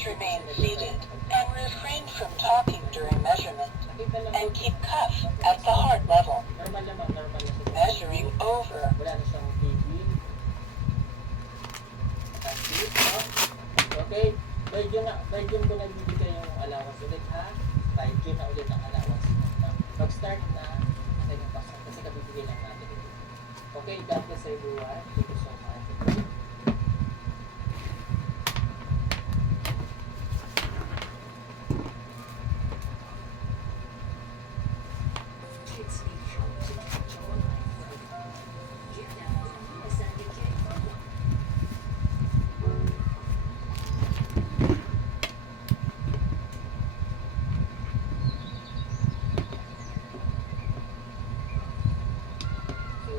Please remain seated and refrain from talking during measurement and keep cuff at the heart level. Normal naman, normal na siya. Measuring over. Wala na siyang TV. Okay, medyo ko nagbibigay yung allowance ulit ha. Kahit yun na ulit ang allowance. Pag-start na, natin yung pasok kasi kabibigay lang natin ito. Okay, God bless everyone. Thank you so much.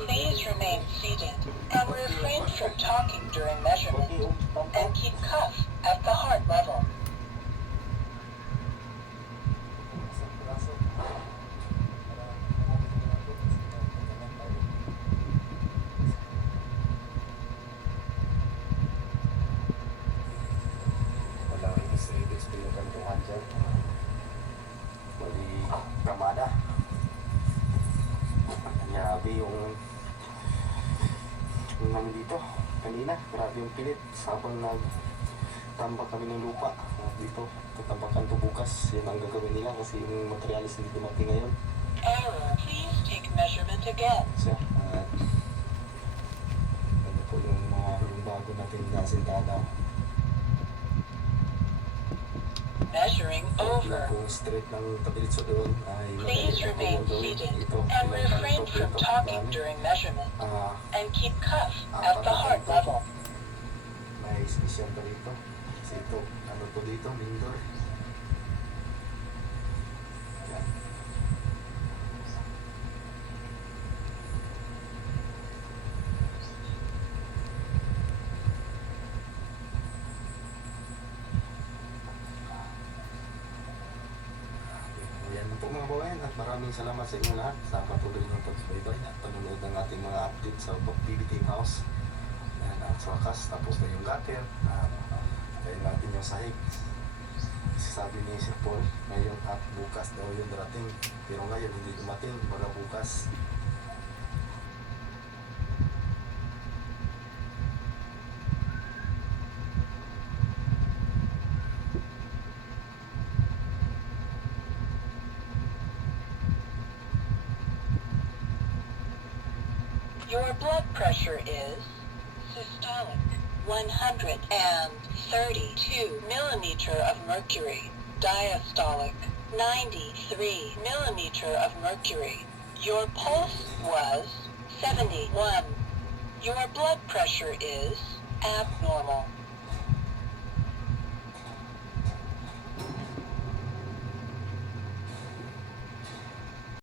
Please remain seated and refrain from talking during measurement and keep cuff at the heart level. Walang registrated sa yung kantuhan dyan. Bali, kamada. Grabe yung namin dito kanina, grabe yung pilit sabang nagtambak kami ng lupa dito, tatambakan to bukas. Yan ang gagawin nila kasi yung materialis hindi dumating ngayon. Error. Please take measurement again. So, ano po yung bago natin nasintada. Measuring over. Kung straight ng tabilitso doon ay Please remain seated and refrain from talking during measurement and keep cuff at the heart level. May special pa dito. Kasi ito, ano po dito, lindor. Yan. Yan po mga babayan at maraming salamat sa inyo lahat sa patuloy ng pagsubaybay at panonood ng ating mga update sa BB Team House. Yan, at sa wakas, tapos na yung gutter. Tayo natin yung sahig. Kasi sabi ni Sir Paul, ngayon at bukas daw yung darating. Pero ngayon hindi dumating, baga bukas. Your blood pressure is systolic 132 millimeter of mercury, diastolic 93 millimeter of mercury. Your pulse was 71. Your blood pressure is abnormal.